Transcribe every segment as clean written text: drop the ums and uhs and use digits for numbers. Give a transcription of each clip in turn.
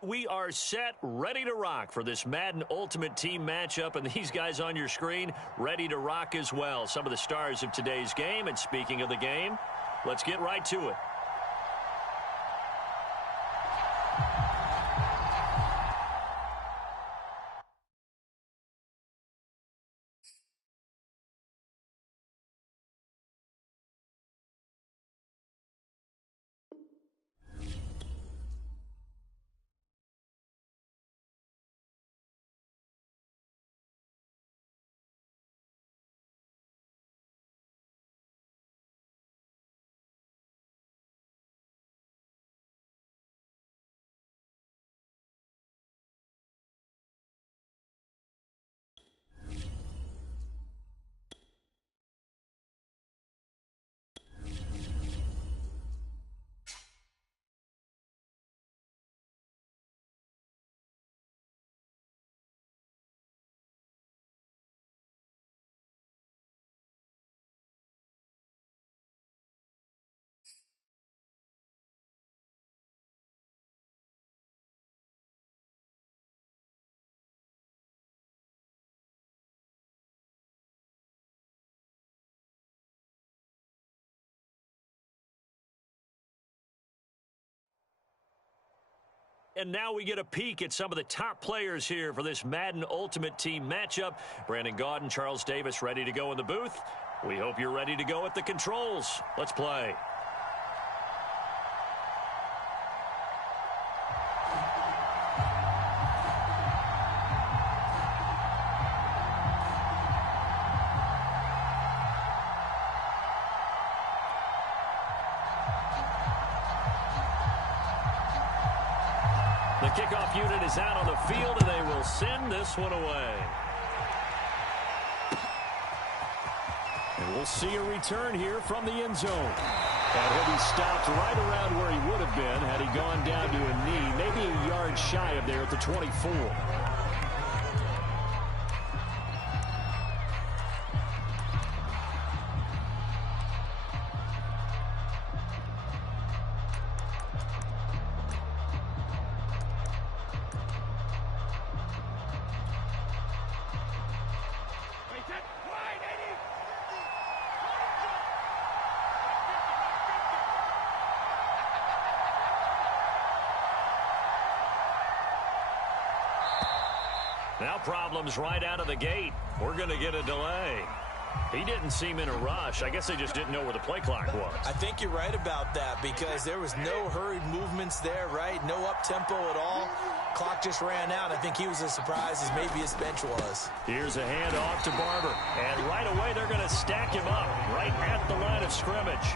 We are set, ready to rock for this Madden Ultimate Team matchup, and these guys on your screen ready to rock as well. Some of the stars of today's game, and speaking of the game, let's get right to it. And now we get a peek at some of the top players here for this Madden Ultimate Team matchup. Brandon Gaudin, Charles Davis ready to go in the booth. We hope you're ready to go at the controls. Let's play. The kickoff unit is out on the field, and they will send this one away. And we'll see a return here from the end zone. And he'll be stopped right around where he would have been had he gone down to a knee, maybe a yard shy of there at the 24. Now problems right out of the gate. We're going to get a delay. He didn't seem in a rush. I guess they just didn't know where the play clock was. I think you're right about that because there was no hurried movements there, right? No up-tempo at all. Clock just ran out. I think he was as surprised as maybe his bench was. Here's a handoff to Barber. And right away they're going to stack him up right at the line of scrimmage.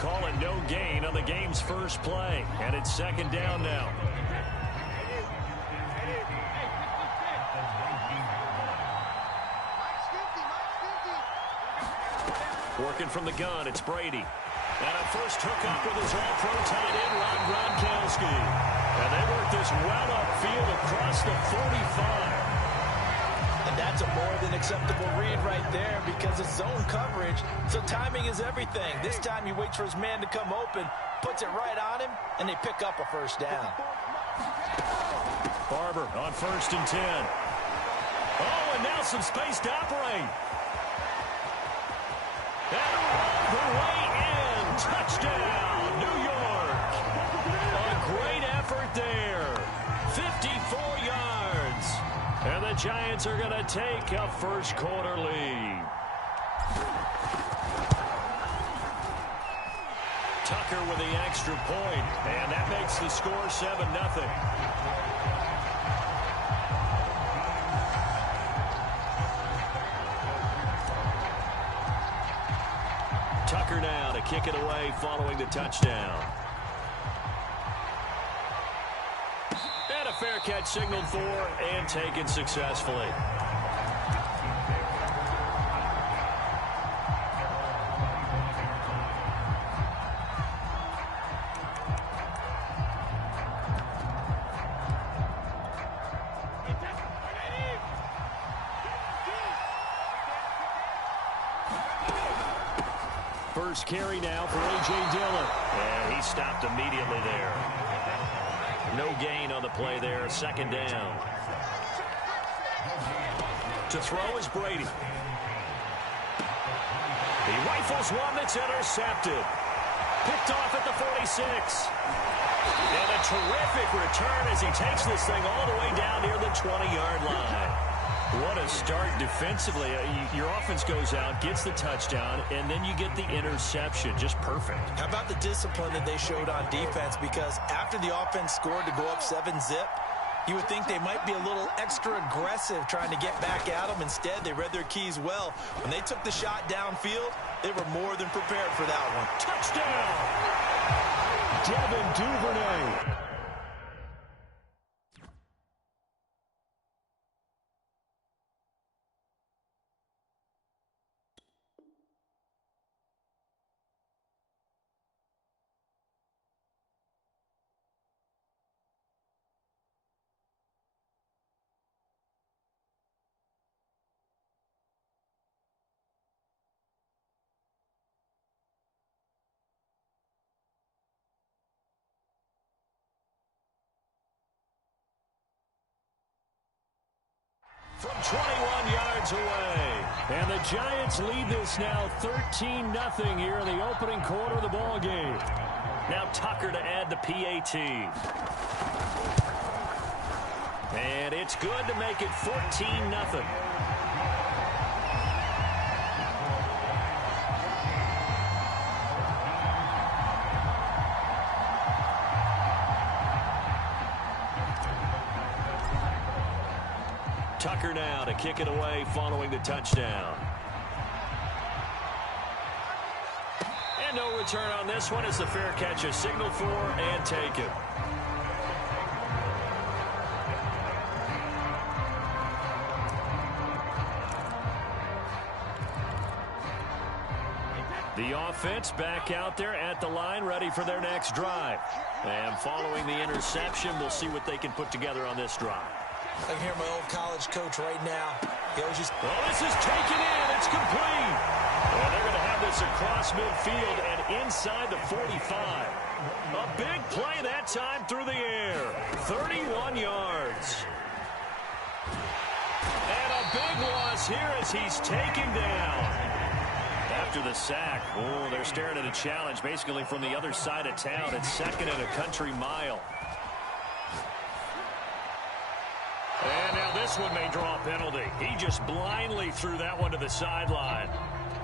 Call it no gain on the game's first play. And it's second down now. Working from the gun, it's Brady. And a first hookup with his all-pro tight end, Rob Gronkowski. And they work this well upfield across the 45. And that's a more than acceptable read right there because it's zone coverage, so timing is everything. This time he waits for his man to come open, puts it right on him, and they pick up a first down. Barber on 1st and 10. Oh, and now some space to operate. And all the way in. Touchdown, New York. A great effort there. 54 yards. And the Giants are going to take a first quarter lead. Tucker with the extra point. And that makes the score 7-0. Tucker now to kick it away following the touchdown. And a fair catch signaled for and taken successfully. First carry now for A.J. Dillon. And he stopped immediately there. No gain on the play there. Second down. To throw is Brady. He rifles one that's intercepted. Picked off at the 46. And a terrific return as he takes this thing all the way down near the 20-yard line. What a start defensively. Your offense goes out, gets the touchdown, and then you get the interception. Just perfect. How about the discipline that they showed on defense? Because after the offense scored to go up 7-zip, you would think they might be a little extra aggressive trying to get back at them. Instead, they read their keys well. When they took the shot downfield, they were more than prepared for that one. Touchdown! Devin Duvernay. From 21 yards away. And the Giants lead this now 13-0 here in the opening quarter of the ball game. Now Tucker to add the PAT. And it's good to make it 14-0. Tucker now to kick it away following the touchdown. And no return on this one as the fair catch is signaled for and taken. The offense back out there at the line, ready for their next drive. And following the interception, we'll see what they can put together on this drive. I can hear my old college coach right now. He always just... Oh, this is taken in. It's complete. Well, they're going to have this across midfield and inside the 45. A big play that time through the air. 31 yards. And a big loss here as he's taken down. After the sack, oh, they're staring at a challenge basically from the other side of town. It's second and a country mile. And now this one may draw a penalty. He just blindly threw that one to the sideline.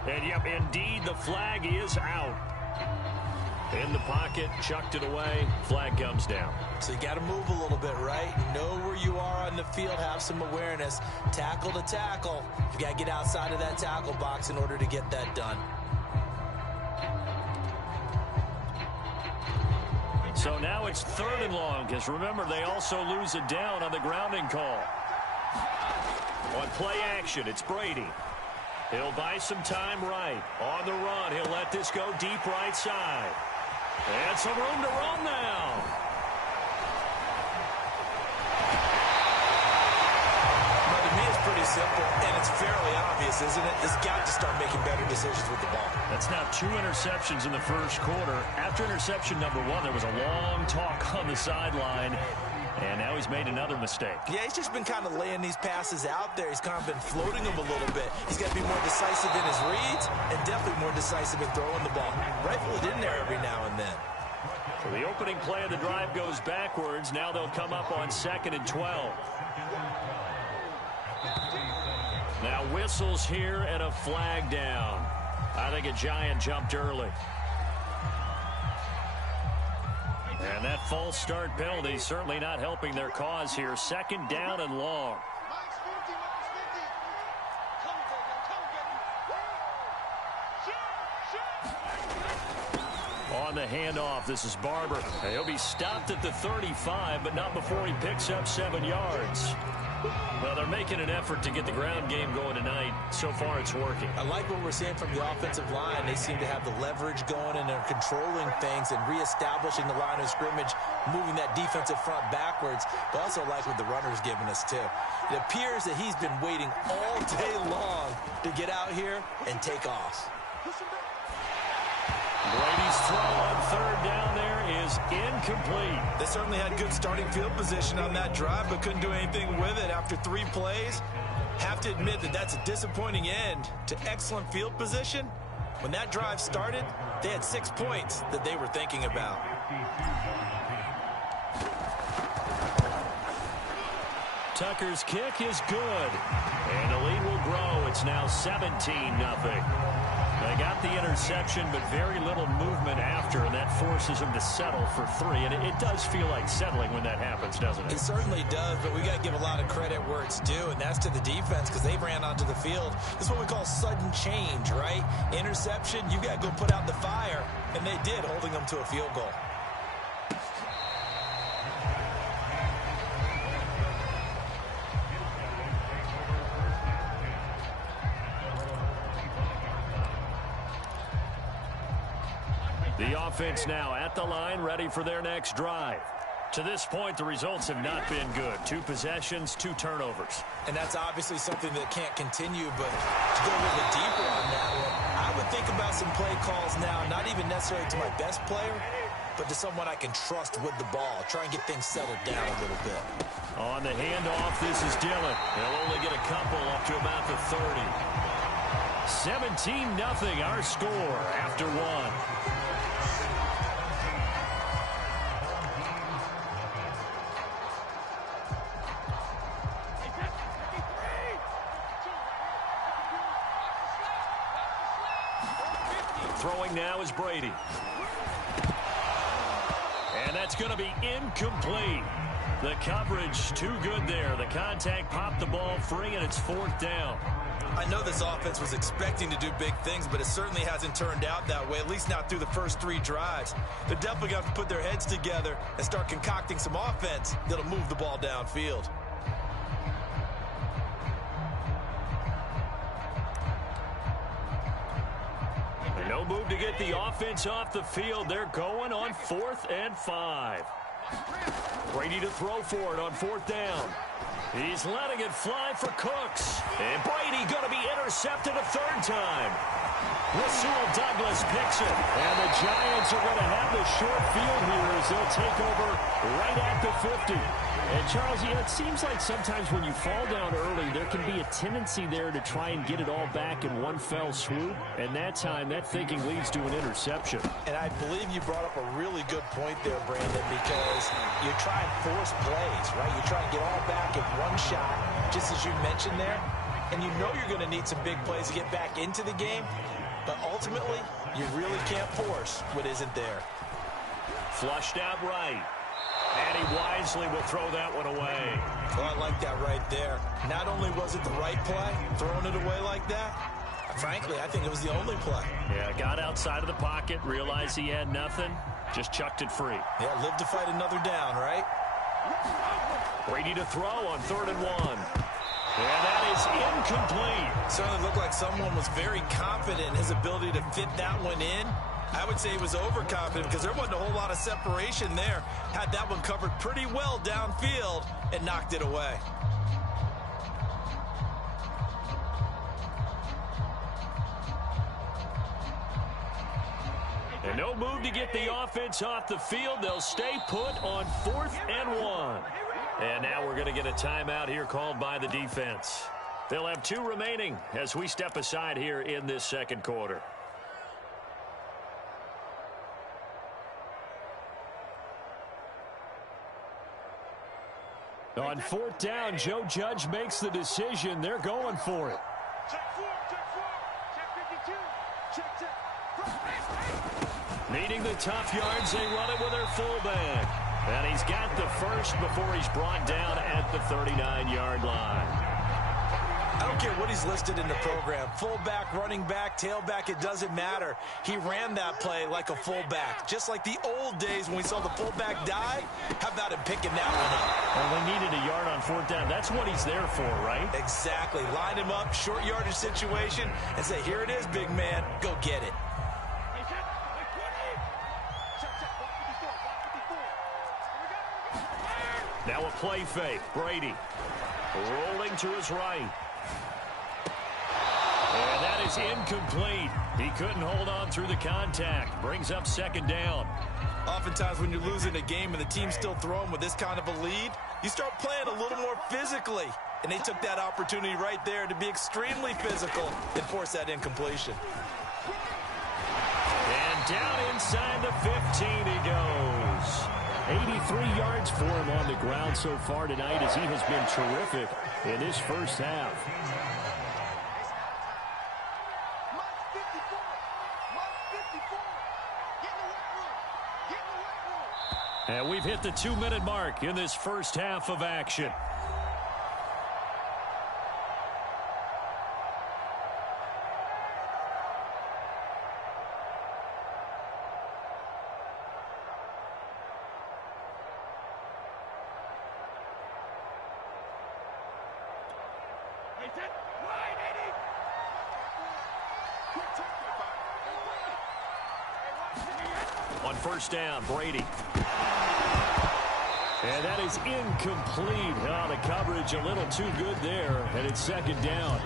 And, yep, indeed, the flag is out. In the pocket, chucked it away, flag comes down. So you got to move a little bit, right? Know where you are on the field, have some awareness. Tackle to tackle. You got to get outside of that tackle box in order to get that done. So now it's 3rd and long, because remember, they also lose it down on the grounding call. On play action, it's Brady. He'll buy some time right. On the run, he'll let this go deep right side. And some room to run now. Well, to me, it's pretty simple, and it's fairly obvious, isn't it? He's got to start making better decisions with the ball. That's now 2 interceptions in the first quarter. After interception number 1, there was a long talk on the sideline. And now he's made another mistake. Yeah, he's just been kind of laying these passes out there. He's kind of been floating them a little bit. He's got to be more decisive in his reads and definitely more decisive in throwing the ball. Rifle it in there every now and then. So the opening play of the drive goes backwards. Now they'll come up on 2nd and 12. Now whistles here and a flag down. I think a Giant jumped early. And that false start penalty certainly not helping their cause here. 2nd down and long. On the handoff, this is Barber. He'll be stopped at the 35, but not before he picks up 7 yards. Well, they're making an effort to get the ground game going tonight. So far, it's working. I like what we're seeing from the offensive line. They seem to have the leverage going, and they're controlling things and reestablishing the line of scrimmage, moving that defensive front backwards. But also like what the runner's giving us, too. It appears that he's been waiting all day long to get out here and take off. Brady's throw on 3rd down there is is incomplete. They certainly had good starting field position on that drive, but couldn't do anything with it after 3 plays. Have to admit that that's a disappointing end to excellent field position. When that drive started, they had 6 points that they were thinking about. Tucker's kick is good. And the lead will grow. It's now 17-0. They got the interception, but very little movement after, and that forces them to settle for 3. And it does feel like settling when that happens, doesn't it? It certainly does, but we got to give a lot of credit where it's due, and that's to the defense because they ran onto the field. This is what we call sudden change, right? Interception, you got to go put out the fire, and they did, holding them to a field goal. The offense now at the line, ready for their next drive. To this point, the results have not been good. 2 possessions, 2 turnovers. And that's obviously something that can't continue, but to go a little bit deeper on that one, I would think about some play calls now, not even necessarily to my best player, but to someone I can trust with the ball. Try and get things settled down a little bit. On the handoff, this is Dillon. He'll only get a couple up to about the 30. 17-0 our score after 1. Throwing now is Brady. And that's going to be incomplete. The coverage too good there. The contact popped the ball free, and it's 4th down. I know this offense was expecting to do big things, but it certainly hasn't turned out that way, at least not through the first 3 drives. They're definitely going to have to put their heads together and start concocting some offense that'll move the ball downfield. No move to get the offense off the field. They're going on 4th and 5. Brady to throw for it on 4th down. He's letting it fly for Cooks. And Brady going to be intercepted a 3rd time. Rasul Douglas picks it. And the Giants are going to have the short field here as they'll take over right at the 50. And, Charles, you know, it seems like sometimes when you fall down early, there can be a tendency there to try and get it all back in one fell swoop. And that time, that thinking leads to an interception. And I believe you brought up a really good point there, Brandon, because you try and force plays, right? You try and get all back in one shot, just as you mentioned there. And you know you're going to need some big plays to get back into the game. But ultimately, you really can't force what isn't there. Flushed out right. And he wisely will throw that one away. Well, I like that right there. Not only was it the right play, throwing it away like that, frankly, I think it was the only play. Yeah, got outside of the pocket, realized he had nothing, just chucked it free. Yeah, live to fight another down, right? Brady to throw on 3rd and 1. And that is incomplete. Certainly looked like someone was very confident in his ability to fit that one in. I would say he was overconfident because there wasn't a whole lot of separation there. Had that one covered pretty well downfield and knocked it away. And no move to get the offense off the field. They'll stay put on 4th and 1. And now we're going to get a timeout here called by the defense. They'll have 2 remaining as we step aside here in this 2nd quarter. On 4th down, Joe Judge makes the decision. They're going for it. Needing the tough yards, they run it with their fullback. And he's got the first before he's brought down at the 39-yard line. I don't care what he's listed in the program. Fullback, running back, tailback, it doesn't matter. He ran that play like a fullback. Just like the old days when we saw the fullback die. How about him picking that one up? Well, they needed a yard on 4th down. That's what he's there for, right? Exactly. Line him up, short yardage situation, and say, here it is, big man. Go get it. Now a play fake. Brady rolling to his right. And that that is incomplete. He couldn't hold on through the contact. Brings up second down. Oftentimes when you're losing a game and the team's still throwing with this kind of a lead, you start playing a little more physically. And they took that opportunity right there to be extremely physical and force that incompletion. And down inside the 15 he goes. 83 yards for him on the ground so far tonight as he has been terrific in this first half. And we've hit the 2-minute mark in this first half of action. On first down, Brady. And that is incomplete. Oh, the coverage a little too good there, and it's second down.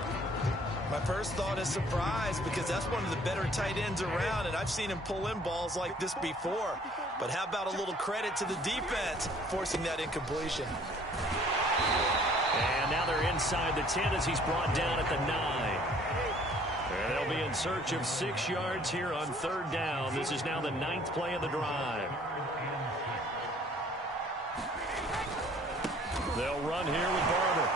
My first thought is surprise because that's one of the better tight ends around, and I've seen him pull in balls like this before. But how about a little credit to the defense forcing that incompletion? And now they're inside the 10 as he's brought down at the 9. And they'll be in search of 6 yards here on third down. This is now the 9th play of the drive. They'll run here with Barber.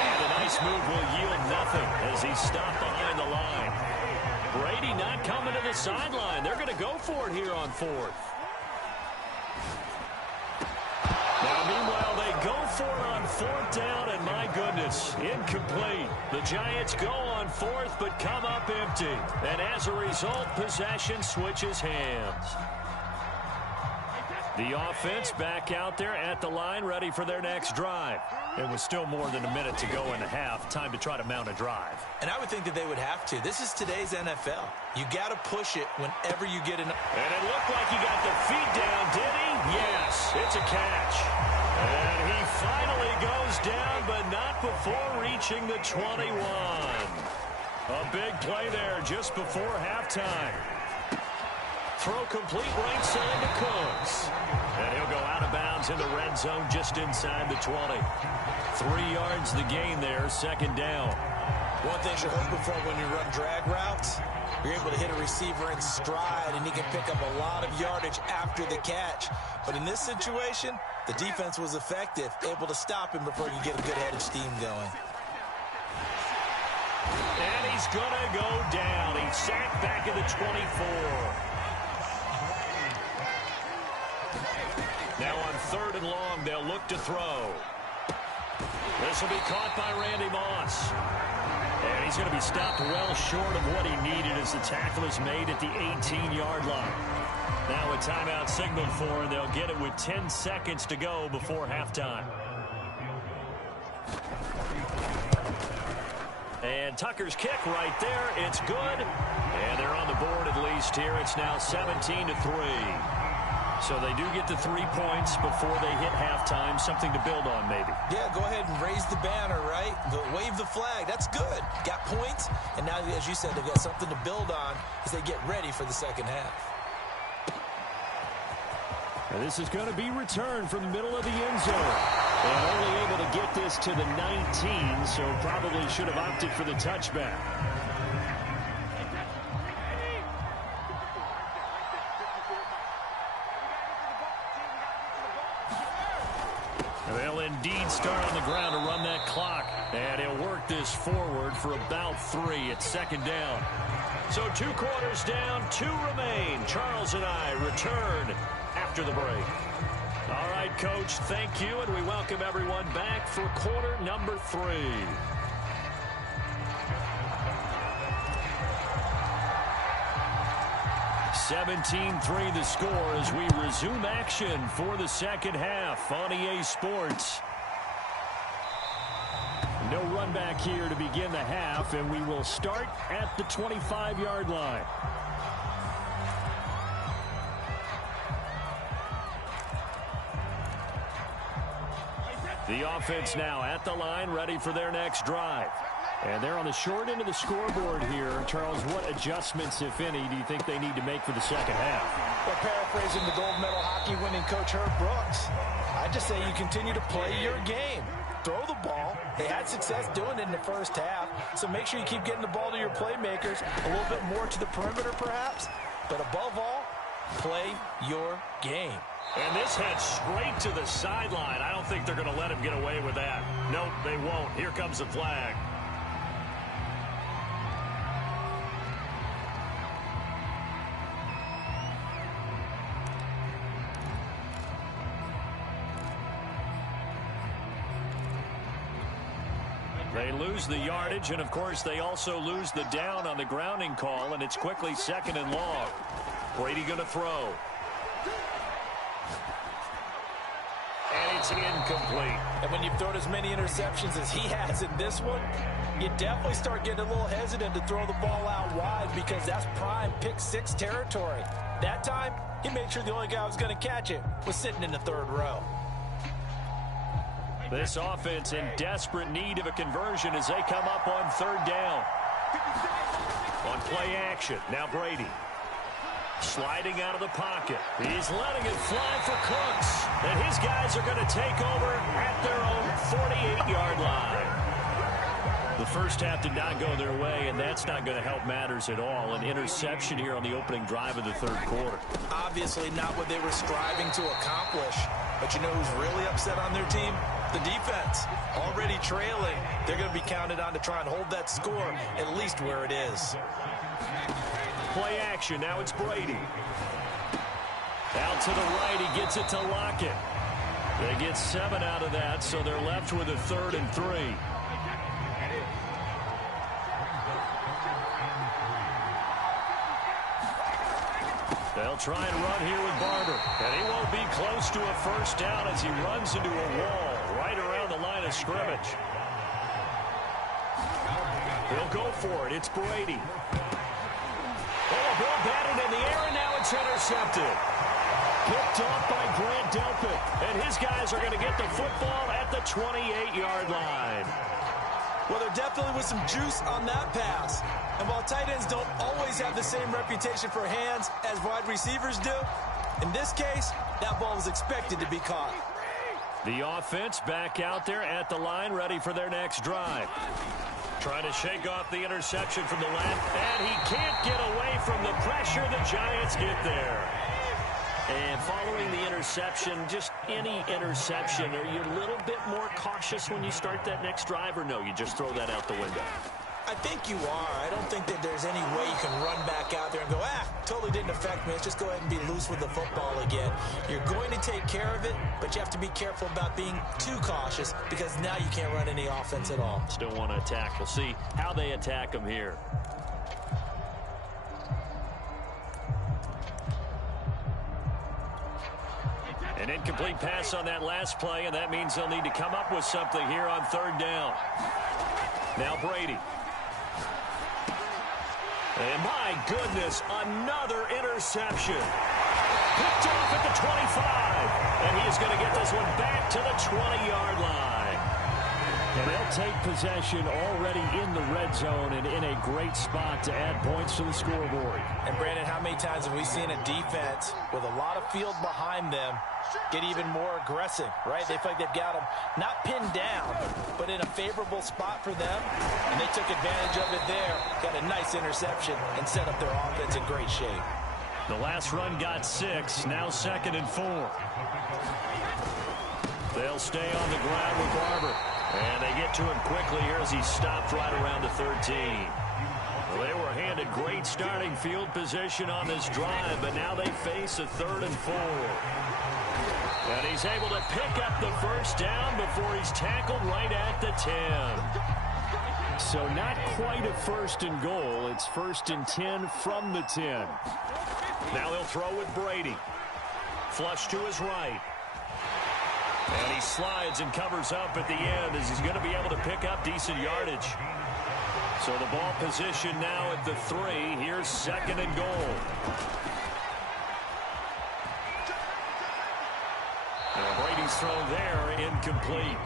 And a nice move will yield nothing as he's stopped behind the line. Brady not coming to the sideline. They're going to go for it here on fourth. Now, meanwhile, they go for it on fourth down, and my goodness, incomplete. The Giants go on fourth, but come up empty. And as a result, possession switches hands. The offense back out there at the line, ready for their next drive. It was still more than a minute to go in the half. Time to try to mount a drive. And I would think that they would have to. This is today's NFL. You got to push it whenever you get in. And it looked like he got the feet down, did he? Yes, it's a catch. And he finally goes down, but not before reaching the 21. A big play there just before halftime. Throw complete right side to Cooks. And he'll go out of bounds in the red zone just inside the 20. 3 yards the gain there, second down. One thing you're hoping for when you run drag routes, you're able to hit a receiver in stride, and he can pick up a lot of yardage after the catch. But in this situation, the defense was effective, able to stop him before you get a good head of steam going. And he's going to go down. He's sacked back at the 24. Now on third and long, they'll look to throw. This will be caught by Randy Moss. And he's going to be stopped well short of what he needed as the tackle is made at the 18-yard line. Now a timeout signaled for, and they'll get it with 10 seconds to go before halftime. And Tucker's kick right there. It's good. And they're on the board at least here. It's now 17-3. So they do get the 3 points before they hit halftime. Something to build on, maybe. Yeah, go ahead and raise the banner, right? Wave the flag. That's good. Got points. And now, as you said, they've got something to build on as they get ready for the second half. And this is going to be returned from the middle of the end zone. And only able to get this to the 19, so probably should have opted for the touchback. They'll indeed start on the ground to run that clock. And he'll work this forward for about 3 at second down. So 2 quarters down, 2 remain. Charles and I return after the break. All right, Coach, thank you, and we welcome everyone back for quarter number 3. (17-3) the score as we resume action for the second half on EA Sports. No run back here to begin the half, and we will start at the 25-yard line. The offense now at the line, ready for their next drive. And they're on the short end of the scoreboard here. Charles, what adjustments, if any, do you think they need to make for the second half? Well, paraphrasing the gold medal hockey winning coach Herb Brooks, I just say you continue to play your game. Throw the ball. They had success doing it in the first half, so make sure you keep getting the ball to your playmakers, a little bit more to the perimeter perhaps, but above all, play your game. And this heads straight to the sideline. I don't think they're going to let him get away with that. Nope, they won't. Here comes the flag. They lose the yardage, and of course they also lose the down on the grounding call, and it's quickly second and long. Brady going to throw. And it's incomplete. And when you've thrown as many interceptions as he has in this one, you definitely start getting a little hesitant to throw the ball out wide because that's prime pick six territory. That time, he made sure the only guy who was going to catch it was sitting in the third row. This offense in desperate need of a conversion as they come up on third down. On play action, now Brady. Sliding out of the pocket. He's letting it fly for Cooks. And his guys are going to take over at their own 48-yard line. The first half did not go their way, and that's not going to help matters at all. An interception here on the opening drive of the third quarter. Obviously not what they were striving to accomplish. But you know who's really upset on their team? The defense. Already trailing. They're going to be counted on to try and hold that score at least where it is. Play action. Now it's Brady. Out to the right. He gets it to Lockett. They get 7 out of that, so they're left with a 3rd and 3. They'll try and run here with Barber. And he won't be close to a first down as he runs into a wall right around the line of scrimmage. He'll go for it. It's Brady. Oh, ball batted in the air, and now it's intercepted. Picked off by Grant Delpit. And his guys are going to get the football at the 28-yard line. Well, there definitely was some juice on that pass. And while tight ends don't always have the same reputation for hands as wide receivers do, in this case, that ball was expected to be caught. The offense back out there at the line, ready for their next drive. Trying to shake off the interception from the left, and he can't get away from the pressure. The Giants get there. And following the interception, just any interception, are you a little bit more cautious when you start that next drive, or no, you just throw that out the window? I think you are. I don't think that there's any way you can run back out there and go, totally didn't affect me. Let's just go ahead and be loose with the football again. You're going to take care of it, but you have to be careful about being too cautious because now you can't run any offense at all. Still want to attack. We'll see how they attack them here. An incomplete pass on that last play, and that means they'll need to come up with something here on third down. Now Brady. And my goodness, another interception. Picked off at the 25. And he is going to get this one back to the 20-yard line. And they'll take possession already in the red zone and in a great spot to add points to the scoreboard. And Brandon, how many times have we seen a defense with a lot of field behind them get even more aggressive, right? They feel like they've got them not pinned down, but in a favorable spot for them. And they took advantage of it there. Got a nice interception and set up their offense in great shape. The last run got 6, now 2nd and 4. They'll stay on the ground with Barber. And they get to him quickly here as he stopped right around the 13. Well, they were handed great starting field position on this drive, but now they face a 3rd and 4. And he's able to pick up the first down before he's tackled right at the 10. So not quite a 1st and goal. It's 1st and 10 from the 10. Now he'll throw with Brady. Flush to his right. And he slides and covers up at the end as he's going to be able to pick up decent yardage. So the ball position now at the 3. Here's 2nd and goal. And Brady's throw there incomplete.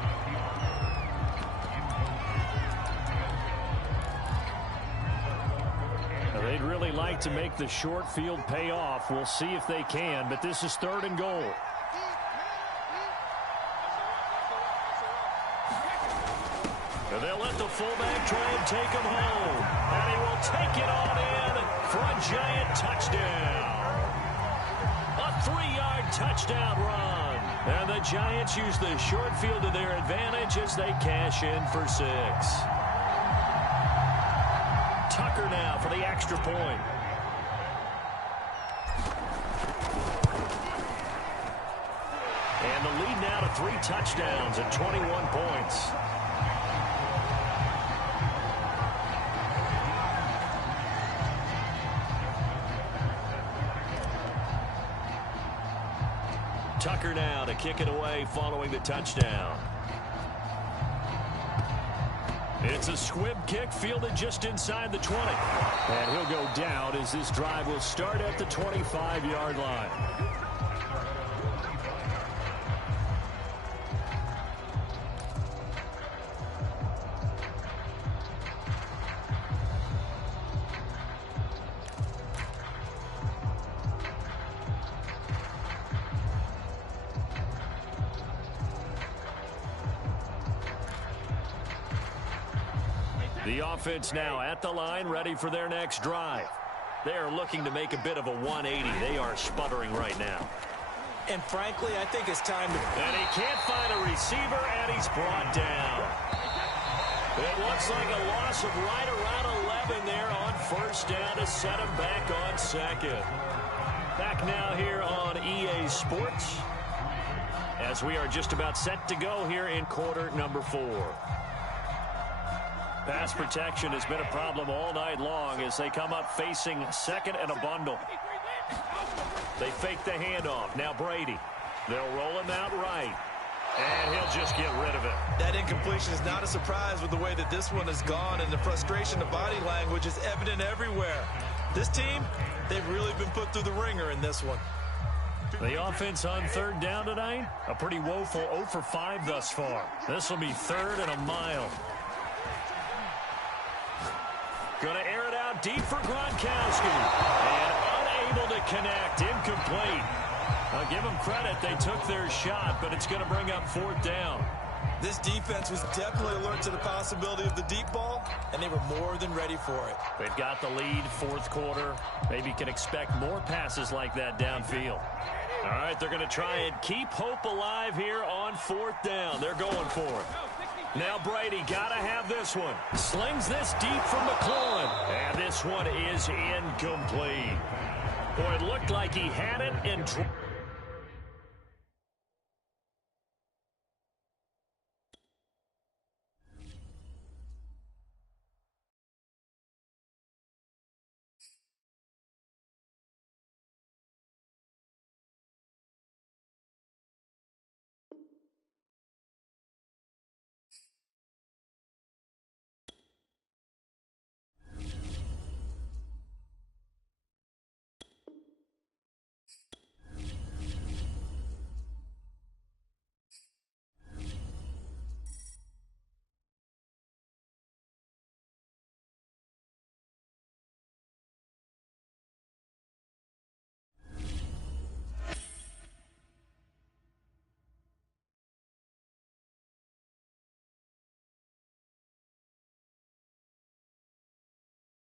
tonight to make the short field pay off. We'll see if they can, but this is 3rd and goal. And they'll let the fullback try and take him home. And he will take it on in for a giant touchdown. A 3-yard touchdown run. And the Giants use the short field to their advantage as they cash in for 6. Tucker now for the extra point. And the lead now to 3 touchdowns and 21 points. Tucker now to kick it away following the touchdown. It's a squib kick fielded just inside the 20. And he'll go down as this drive will start at the 25-yard line. The offense now at the line, ready for their next drive. They are looking to make a bit of a 180. They are sputtering right now. And frankly, I think it's time to... And he can't find a receiver, and he's brought down. It looks like a loss of right around 11 there on 1st down to set him back on 2nd. Back now here on EA Sports as we are just about set to go here in quarter number 4. Pass protection has been a problem all night long as they come up facing 2nd and a bundle. They fake the handoff. Now Brady. They'll roll him out right. And he'll just get rid of it. That incompletion is not a surprise with the way that this one has gone, and the frustration of body language is evident everywhere. This team, they've really been put through the ringer in this one. The offense on 3rd down tonight, a pretty woeful 0 for 5 thus far. This will be 3rd and a mile. Going to air it out deep for Gronkowski. And unable to connect. Incomplete. I'll give them credit. They took their shot, but it's going to bring up 4th down. This defense was definitely alert to the possibility of the deep ball, and they were more than ready for it. They've got the lead, 4th quarter. Maybe can expect more passes like that downfield. All right, they're going to try and keep hope alive here on 4th down. They're going for it. Now Brady got to have this one. Slings this deep for McLaurin. And this one is incomplete. Boy, it looked like he had it and